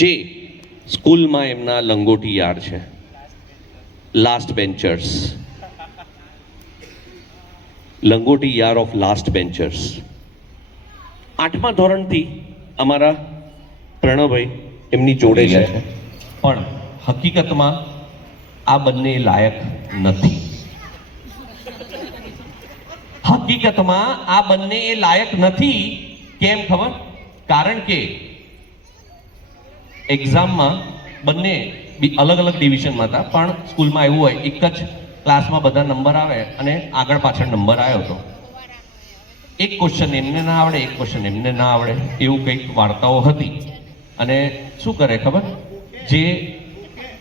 જે સ્કૂલમાં એમના લંગોટી યાર છે, લાસ્ટ બેન્ચર્સ, લંગોટી યાર ઓફ લાસ્ટ બેન્ચર્સ. 8મા ધોરણથી અમારા પ્રણવભાઈ એમની જોડે છે, પણ હકીકતમાં આ બંને લાયક નથી. હકીકતમાં આ બંને એ લાયક નથી. કેમ ખબર? કારણ કે એક્ઝામમાં બંને અલગ અલગ ડિવિઝનમાં હતા, પણ સ્કૂલમાં એવું હોય એક જ ક્લાસમાં બધા નંબર આવે અને આગળ પાછળ નંબર આવ્યો હતો. એક ક્વેશ્ચન એમને ના આવડે, એક ક્વેશ્ચન એમને ના આવડે, એવું કંઈક વાર્તાઓ હતી. અને શું કરે ખબર? જે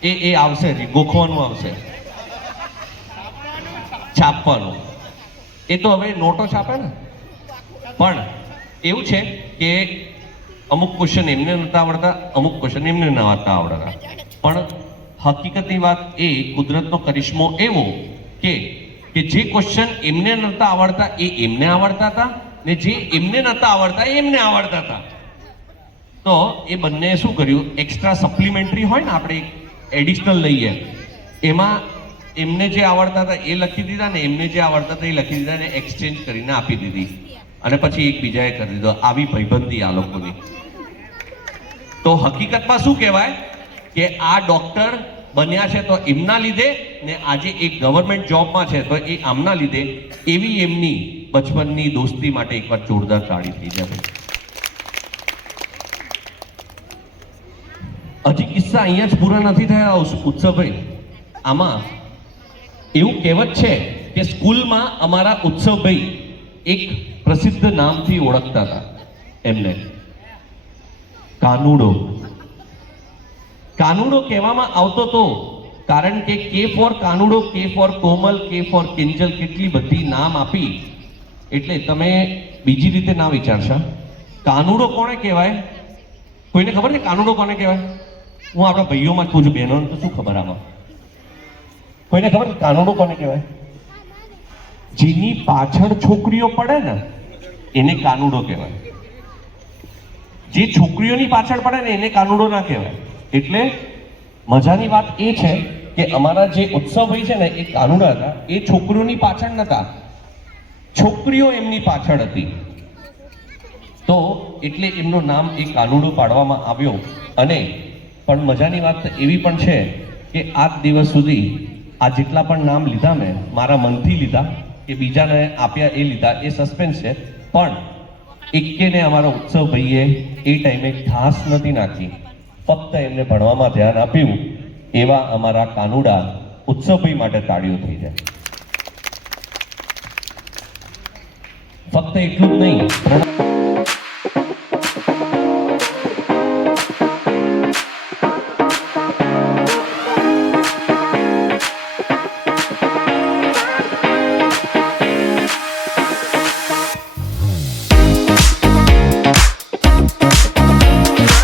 એ આવશે, ગોખવાનું આવશે, છાપવાનું. એ તો હવે નોટો છાપે ને, પણ એવું છે કે અમુક ક્વેશ્ચન એમને નહોતા આવડતા, અમુક ક્વેશ્ચન એમને નહોતા આવડતા. પણ હકીકતની વાત એ, કુદરતનો કરિશ્મો એવો કે જે ક્વેશ્ચન એમને નહોતા આવડતા એ એમને આવડતા હતા, ને જે એમને નહોતા આવડતા એ એમને આવડતા હતા. તો એ બંને શું કર્યું, એક્સ્ટ્રા સપ્લિમેન્ટરી હોય ને, આપણે એડિશનલ લઈએ, એમાં એમને જે આવડતા હતા એ લખી દીધા ને એમને જે આવડતા હતા એ લખી દીધા ને એક્સચેન્જ કરીને આપી દીધી. અને પછી એકબીજાએ કરી દીધો. આવી ભાઈબંધી આ લોકોની. તો હકીકતમાં શું કહેવાય કે આ ડોક્ટર બન્યા છે તો એમના લીધે, ને આજે એક ગવર્મેન્ટ જોબમાં છે તો એ આમના લીધે. એવી એમની બચપનની દોસ્તી માટે એકવાર જોરદાર તાળી થઈ જાય. હજી કિસ્સા અહીંયા જ પૂરા નથી થયા ઉત્સવભાઈ. આમાં એવું કહેવત છે કે સ્કૂલમાં અમારા ઉત્સવભાઈ એક પ્રસિદ્ધ નામથી ઓળખતા હતા એમને, કાનુડો. કાનુડો કહેવામાં આવતો તો કારણ કે કે ફોર કાનુડો, કે ફોર કોમલ, કે ફોર કિંજલ, કેટલી બધી નામ આપી. એટલે તમે બીજી રીતે ના વિચારશા. કાનુડો કોને કહેવાય? કોઈને ખબર છે કાનુડો કોને કહેવાય? હું આપણા ભાઈઓમાં જ પૂછું, બહેનોને તો શું ખબર આમાં? કોઈને ખબર કાનુડો કોને કહેવાય? જેની પાછળ છોકરીઓ પડે ને એને કાનુડો કહેવાય. જે છોકરીઓની પાછળ પડે ને એને કાનુડો ના કહેવાય. એટલે મજાની વાત એ છે કે અમારા જે ઉત્સવભાઈ છે ને એ કાનુડા હતા. એ છોકરીઓની પાછળ નતા, છોકરીઓ એમની પાછળ હતી. તો એટલે એમનું નામ એ કાનુડો પાડવામાં આવ્યો. અને પણ મજાની વાત એવી પણ છે કે આજ દિવસ સુધી આ જેટલા પણ નામ લીધા મેં મારા મનથી લીધા કે બીજાને આપ્યા એ લીધા, એ સસ્પેન્સ છે. પણ એકેને અમારા ઉત્સવભાઈએ એ ટાઈમે ઘાસ નથી નાખી, ફક્ત એમને ભણવામાં ધ્યાન આપ્યું. એવા અમારા કાનુડા ઉત્સવભાઈ માટે તાળીઓ થઈ જાય. ફક્ત એટલું જ નહીં.